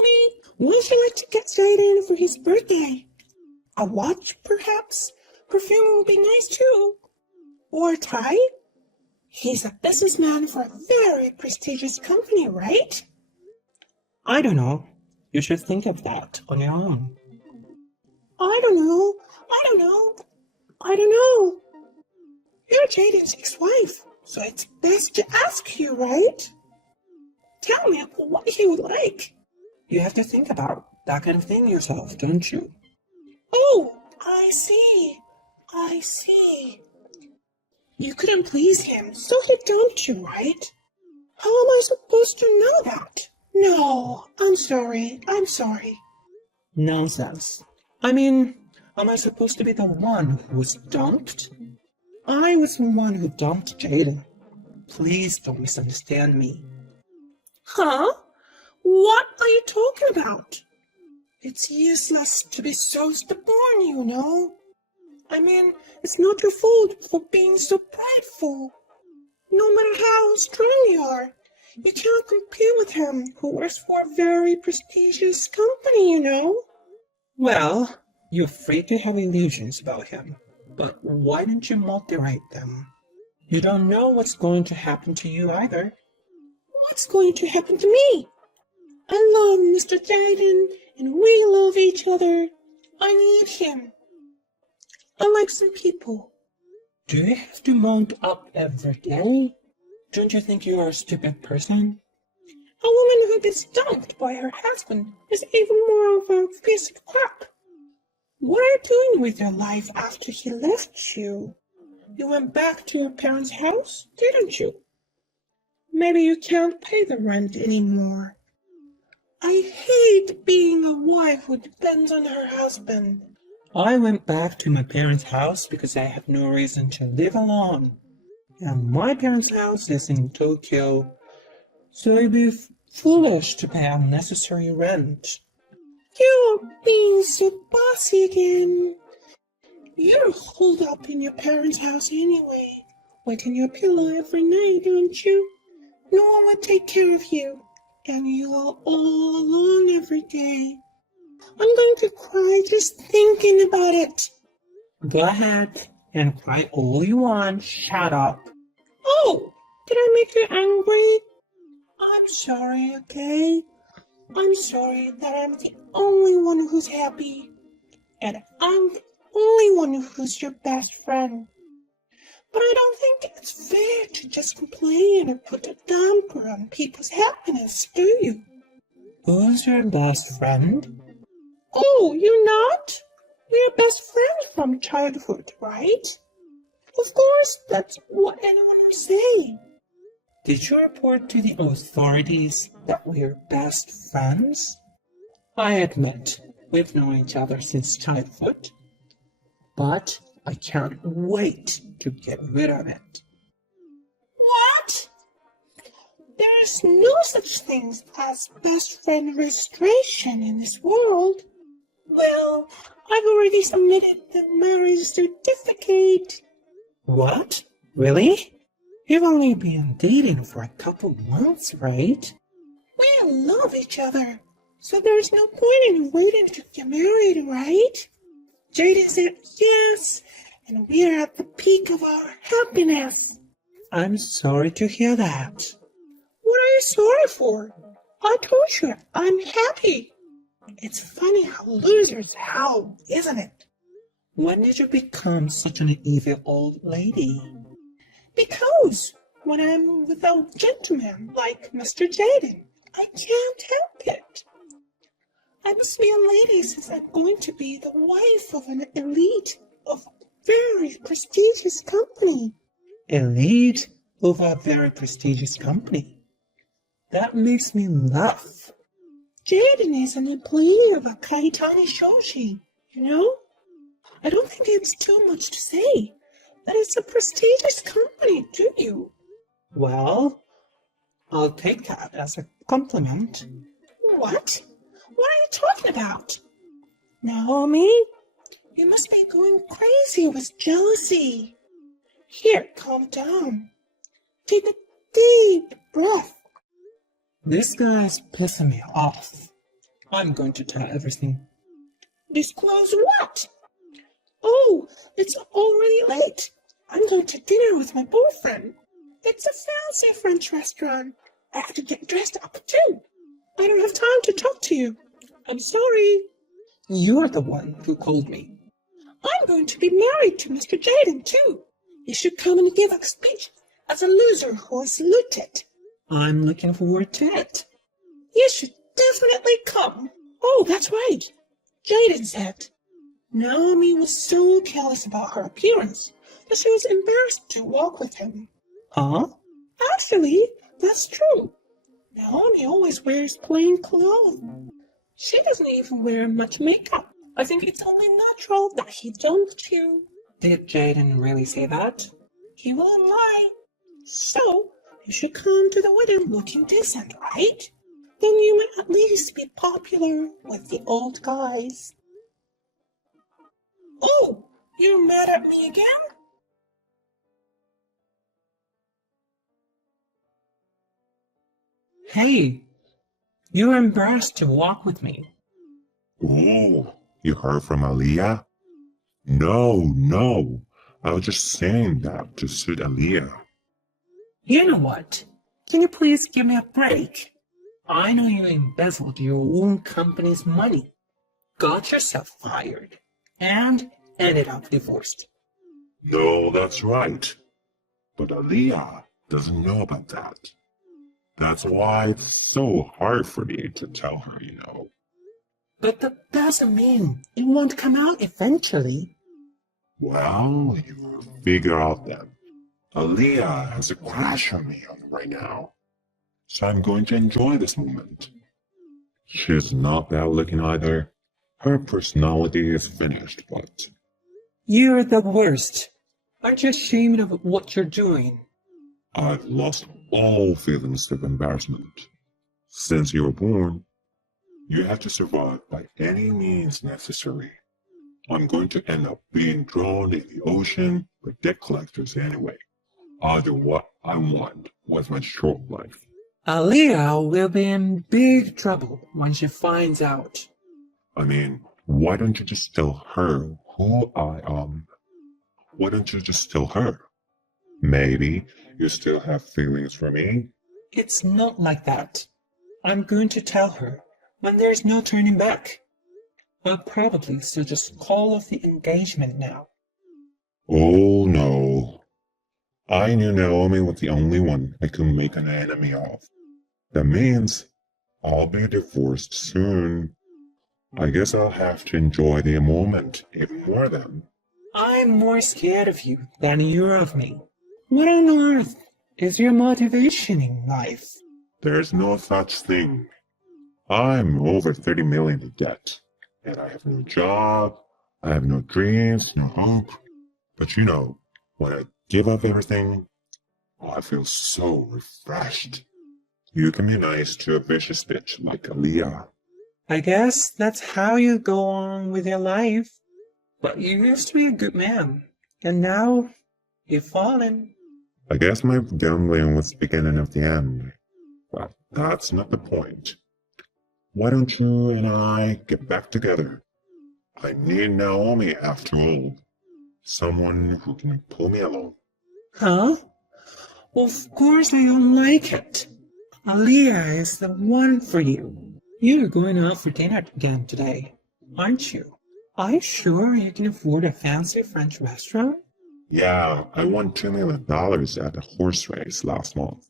Naomi, what would you like to get Jaden for his birthday? A watch, perhaps? Perfume would be nice too. Or a tie? He's a businessman for a very prestigious company, right? I don't know. You should think of that on your own. I don't know. You're Jaden's ex-wife, so it's best to ask you, right? Tell me what he would like. You have to think about that kind of thing yourself, don't you? Oh, I see. You couldn't please him, so he dumped you, right? How am I supposed to know that? No, I'm sorry. Nonsense. I mean, am I supposed to be the one who was dumped? I was the one who dumped Jaden. Please don't misunderstand me. Huh? What are you talking about? It's useless to be so stubborn, you know. I mean, it's not your fault for being so prideful. No matter how strong you are, you can't compete with him who works for a very prestigious company, you know. Well, you're free to have illusions about him, but why don't you moderate them? You don't know what's going to happen to you either. What's going to happen to me? I love Mr. Jaden, and we love each other. I need him. Unlike some people. Do you have to mount up every day? Don't you think you are a stupid person? A woman who gets dumped by her husband is even more of a piece of crap. What are you doing with your life after he left you? You went back to your parents' house, didn't you? Maybe you can't pay the rent anymore. I hate being a wife who depends on her husband. I went back to my parents' house because I have no reason to live alone. And my parents' house is in Tokyo, so it'd be foolish to pay unnecessary rent. You're being so bossy again. You're holed up in your parents' house anyway, wet in your pillow every night, don't you? No one would take care of you, and you are all alone every day. I'm going to cry just thinking about it. Go ahead and cry all you want. Shut up. Oh, did I make you angry? I'm sorry, okay? I'm sorry that I'm the only one who's happy. And I'm the only one who's your best friend. But I don't think it's fair to just complain or put a damper on people's happiness, do you? Who's your best friend? Oh, you not? We're best friends from childhood, right? Of course, that's what anyone would say. Did you report to the authorities that we're best friends? I admit, we've known each other since childhood, but I can't wait to get rid of it. What? There's no such thing as best friend registration in this world. Well, I've already submitted the marriage certificate. What? Really? You've only been dating for a couple months, right? We love each other, so there's no point in waiting to get married, right? Jaden said yes, and we're at the peak of our happiness. I'm sorry to hear that. What are you sorry for? I told you, I'm happy. It's funny how losers howl, isn't it? When did you become such an evil old lady? Because when I'm with a gentleman like Mr. Jaden, I can't help it. I must be a lady since I'm going to be the wife of an elite of a very prestigious company. Elite of a very prestigious company? That makes me laugh. Jaden is an employee of a Kaitani Shoshi, you know? I don't think it's too much to say that it's a prestigious company, do you? Well, I'll take that as a compliment. What? What are you talking about? Naomi, you must be going crazy with jealousy. Here, calm down. Take a deep breath. This guy's pissing me off. I'm going to tell everything. Disclose what? Oh, it's already late. I'm going to dinner with my boyfriend. It's a fancy French restaurant. I have to get dressed up too. I don't have time to talk to you. I'm sorry. You're the one who called me. I'm going to be married to Mr. Jaden too. You should come and give a speech as a loser who is looted. I'm looking forward to it. You should definitely come. Oh, that's right. Jaden said Naomi was so careless about her appearance that she was embarrassed to walk with him. Huh? Actually, that's true. Naomi always wears plain clothes. She doesn't even wear much makeup. I think it's only natural that he dumped you. Did Jaden really say that? He won't lie. So, you should come to the wedding looking decent, right? Then you might at least be popular with the old guys. Oh, you're mad at me again? Hey, you're embarrassed to walk with me. Oh, you heard from Aaliyah? No. I was just saying that to suit Aaliyah. You know what? Can you please give me a break? I know you embezzled your own company's money, got yourself fired, and ended up divorced. No, that's right. But Aaliyah doesn't know about that. That's why it's so hard for me to tell her. But that doesn't mean it won't come out eventually. Well, you figure out that Aaliyah has a crush on me right now. So I'm going to enjoy this moment. She's not bad looking either. Her personality is finished, but You're the worst. Aren't you ashamed of what you're doing? I've lost all feelings of embarrassment. Since you were born, you have to survive by any means necessary. I'm going to end up being drawn in the ocean with debt collectors anyway. I'll do what I want with my short life. Aaliyah will be in big trouble when she finds out. I mean, why don't you just tell her who I am? Why don't you just tell her? Maybe you still have feelings for me? It's not like that. I'm going to tell her when there's no turning back. I'll probably still just call off the engagement now. Oh no. I knew Naomi was the only one I could make an enemy of. That means I'll be divorced soon. I guess I'll have to enjoy the moment even more then. I'm more scared of you than you're of me. What on earth is your motivation in life? There's no such thing. I'm over 30 million in debt, and I have no job, I have no dreams, no hope. But when I give up everything, I feel so refreshed. You can be nice to a vicious bitch like Aaliyah. I guess that's how you go on with your life. But you used to be a good man, and now you've fallen. I guess my gambling was the beginning of the end. But that's not the point. Why don't you and I get back together? I need Naomi after all. Someone who can pull me along. Huh? Of course I don't like it. Aaliyah is the one for you. You're going out for dinner again today, aren't you? Are you sure you can afford a fancy French restaurant? Yeah, I won $2 million at a horse race last month.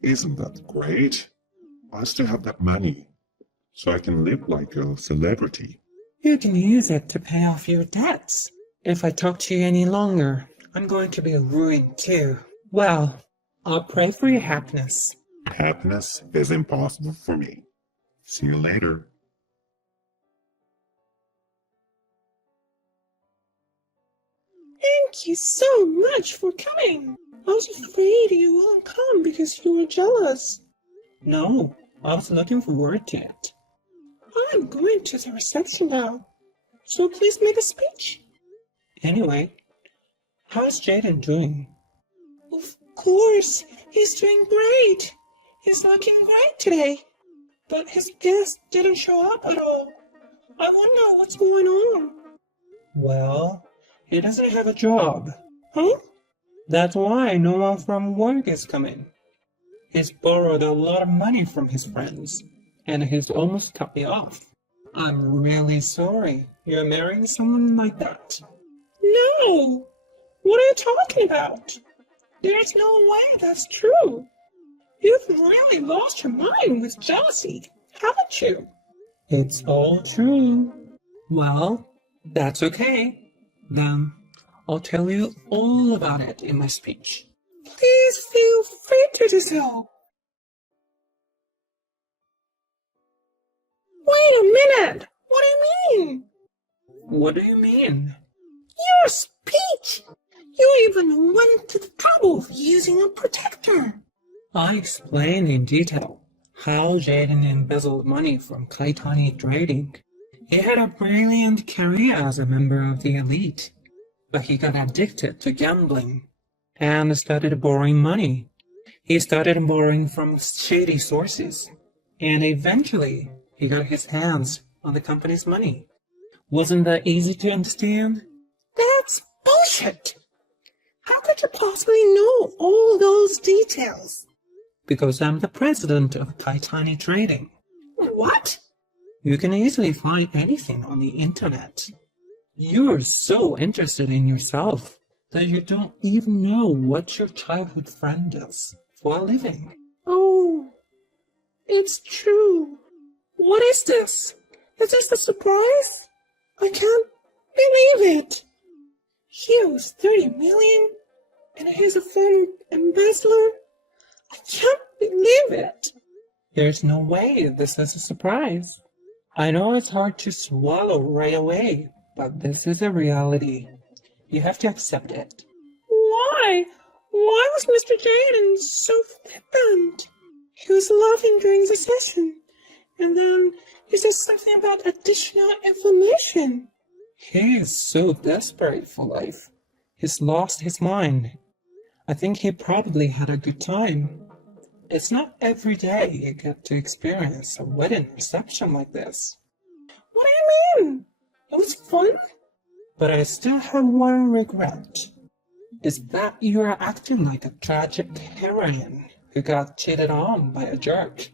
Isn't that great? I still have that money, so I can live like a celebrity. You can use it to pay off your debts. If I talk to you any longer, I'm going to be ruined too. Well, I'll pray for your happiness. Happiness is impossible for me. See you later. Thank you so much for coming. I was afraid you wouldn't come because you were jealous. No, I was looking forward to it. I'm going to the reception now, so please make a speech. Anyway, how's Jaden doing? Of course, he's doing great. He's looking great today. but his guest didn't show up at all. I wonder what's going on. Well, he doesn't have a job. Huh? That's why no one from work is coming. He's borrowed a lot of money from his friends, and he's almost cut me off. I'm really sorry you're marrying someone like that. No! What are you talking about? There's no way that's true. You've really lost your mind with jealousy, haven't you? It's all true. Well, that's okay. Then I'll tell you all about it in my speech. Please feel free to do so. Wait a minute! What do you mean? What do you mean? Your speech! You even went to the trouble of using a protector. I explained in detail how Jaden embezzled money from Kaitani Trading. He had a brilliant career as a member of the elite, but he got addicted to gambling and started borrowing money. He started borrowing from shady sources, and eventually he got his hands on the company's money. Wasn't that easy to understand? That's bullshit! How could you possibly know all those details? Because I'm the president of Kaitani Trading. What? You can easily find anything on the internet. You're so interested in yourself that you don't even know what your childhood friend does for a living. Oh, it's true. What is this? Is this a surprise? I can't believe it. He owes 30 million, and he's a phone embezzler. I can't believe it. There's no way this is a surprise. I know it's hard to swallow right away, but this is a reality. You have to accept it. Why? Why was Mr. Jaden so flippant? He was laughing during the session, and then he said something about additional information. He is so desperate for life. He's lost his mind. I think he probably had a good time. It's not every day you get to experience a wedding reception like this. What do you mean? It was fun? But I still have one regret. Is that you are acting like a tragic heroine who got cheated on by a jerk.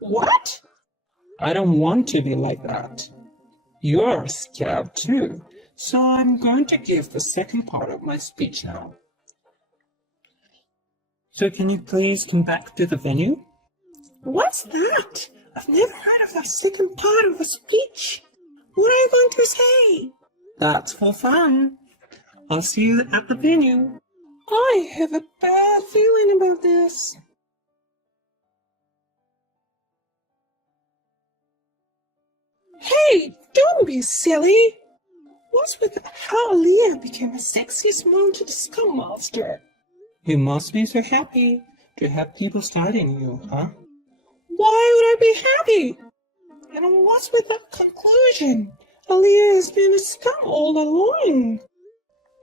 What? I don't want to be like that. You're scared too, so I'm going to give the second part of my speech now. So can you please come back to the venue? What's that? I've never heard of a second part of a speech. What are you going to say? That's for fun. I'll see you at the venue. I have a bad feeling about this. Hey, don't be silly. What's with how Aaliyah became the sexiest mounted scum monster? You must be so happy to have people studying you, huh? Why would I be happy? And what's with that conclusion? Aaliyah has been a scum all along.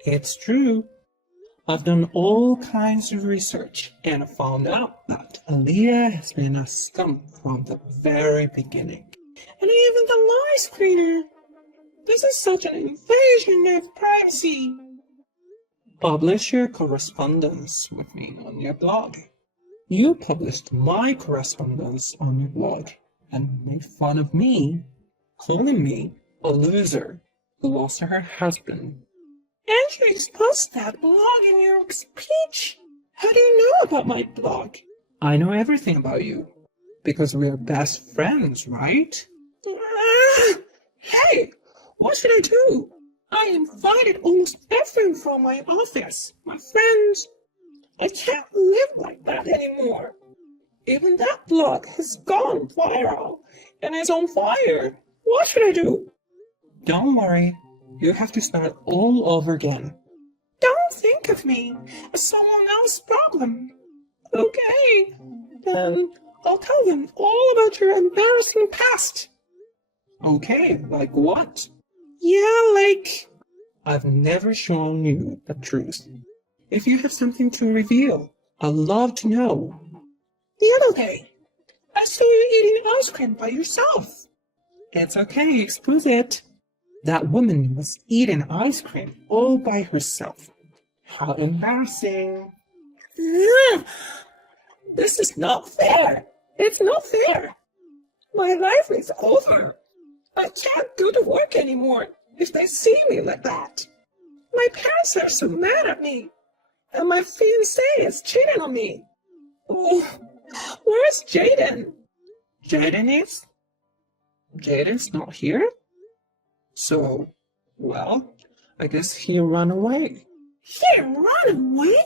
It's true. I've done all kinds of research and found out that Aaliyah has been a scum from the very beginning. And even the lie screener. This is such an invasion of privacy. Publish your correspondence with me on your blog. You published my correspondence on your blog and made fun of me, calling me a loser who lost her husband. And you exposed that blog in your speech. How do you know about my blog? I know everything about you because we are best friends, right? Hey, what should I do? I invited almost everyone from my office, my friends. I can't live like that anymore. Even that blog has gone viral and is on fire. What should I do? Don't worry. You have to start all over again. Don't think of me as someone else's problem. Okay, then I'll tell them all about your embarrassing past. Okay, like what? Yeah, like... I've never shown you the truth. If you have something to reveal, I'd love to know. The other day, I saw you eating ice cream by yourself. It's okay, excuse it. That woman was eating ice cream all by herself. How embarrassing. Mm, This is not fair. It's not fair. My life is over. I can't go to work anymore if they see me like that. My parents are so mad at me. And my fiancé is cheating on me. Oh, where's Jaden? Jaden's not here? So, well, I guess he ran away. He ran away?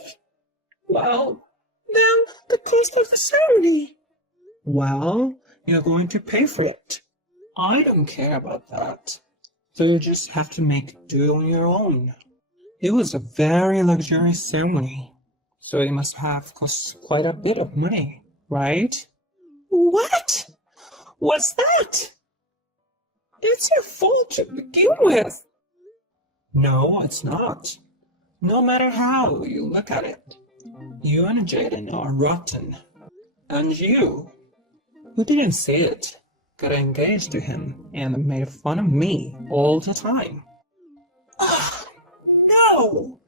Well, then the cost of the ceremony. Well, you're going to pay for it. I don't care about that. So you just have to make do on your own. It was a very luxurious ceremony, so it must have cost quite a bit of money, right? What? What's that? It's your fault to begin with. No, it's not. No matter how you look at it, you and Jaden are rotten. And you, who didn't say it, got engaged to him and made fun of me all the time. No,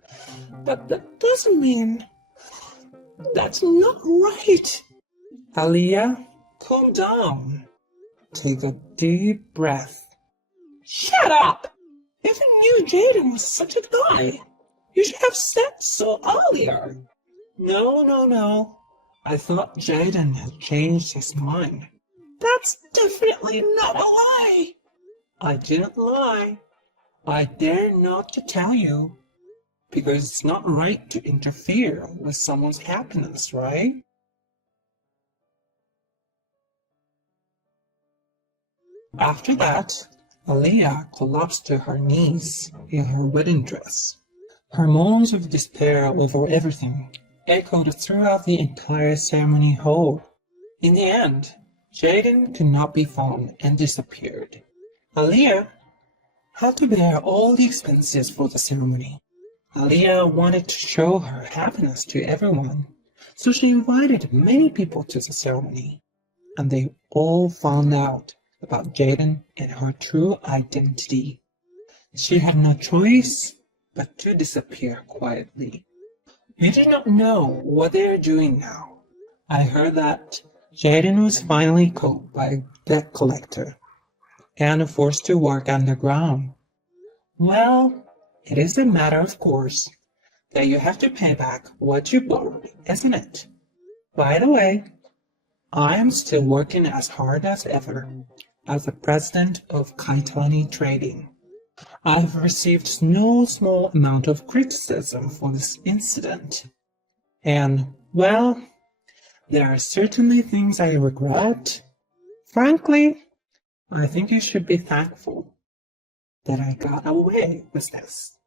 but that doesn't mean... That's not right. Aliyah, calm down. Take a deep breath. Shut up! If you knew Jaden was such a guy, you should have said so earlier. No. I thought Jaden had changed his mind. That's definitely not a lie. I didn't lie. I dare not to tell you. Because it's not right to interfere with someone's happiness, right? After that, Aliyah collapsed to her knees in her wedding dress. Her moans of despair over everything echoed throughout the entire ceremony hall. In the end, Jaden could not be found and disappeared. Aliyah had to bear all the expenses for the ceremony. Aliyah wanted to show her happiness to everyone, so she invited many people to the ceremony, and they all found out about Jaden and her true identity. She had no choice but to disappear quietly. You do not know what they are doing now. I heard that Jaden was finally caught by a debt collector and forced to work underground. Well, it is a matter of course that you have to pay back what you borrowed, isn't it? By the way, I am still working as hard as ever as the president of Kaitani Trading. I've received no small amount of criticism for this incident. And, well, there are certainly things I regret. Frankly, I think you should be thankful that I got away with this.